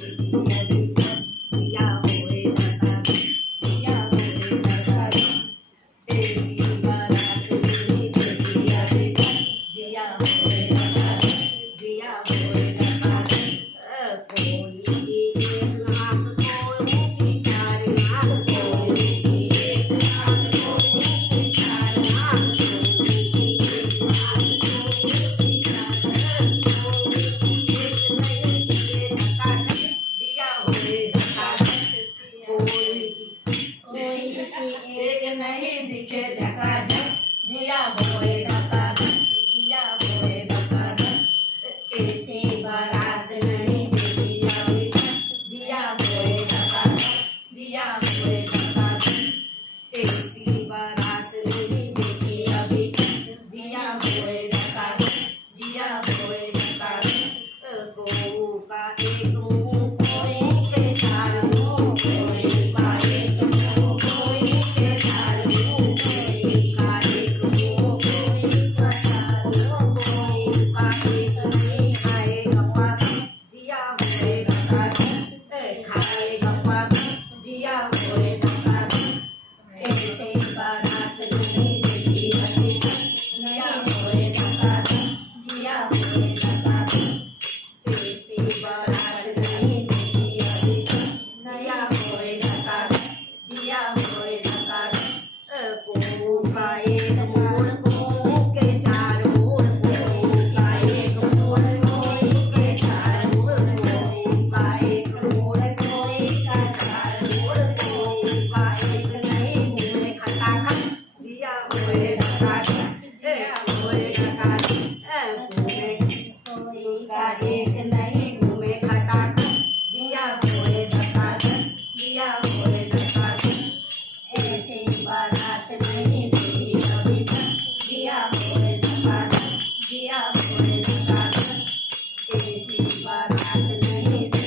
दिया होए धका दिया होए धका तेरी बारात मेरी बेटिया देखा दिया होए धका दिया होए धका कोई की एक आंख कोई की चार आंख कोई की एक आंख कोई की चार आंख कोई की एक आंख कोई की चार कोई की एक नहीं दिए धका दिया होए धका कोई एक नहीं दिखे झकाझक दिया होए धकाधक दिया होए धकाधक ऐसी बारात नहीं देखी अभी तक दिया होए धकाधक दिया होए धकाधक ऐसी बारात नहीं देखी अभी तक दिया होए धकाधक दिया होए धकाधक गऊ का एक मुंह कोई के चार मुंह कोई का एक मुंह कोई के चार मुंह कोई का एक मुंह कोई का चार मुंह कोई का एक नहीं खाए गप्पा दिया होए धकाधक खाए गप्पा दिया होए धकाधक ऐसे बारात नहीं देखी अभी तक दिया होए धकाधक दिया होए धकाधक ऐसी बारात नहीं देखी अभी तक दिया होए धकाधक दिया होए धकाधक कोऊ का एक मोड़ कोऊ के चार मोड़ कोऊ का एक मोड़ कोई के चार मोड़ कोऊ का एक मोड़ कोई का चार मोड़ कोऊ का एक नहीं मुँह में खटाखट दिया होए धकाधक दिया होए धकाधक कोई का एक नहीं मुँह में खटाखट दिया होए धकाधक दिया होए धकाधक ऐसे बारात नहीं देखी अभी तक दिया होए धकाधक दिया होए धकाधक ऐसी बारात नहीं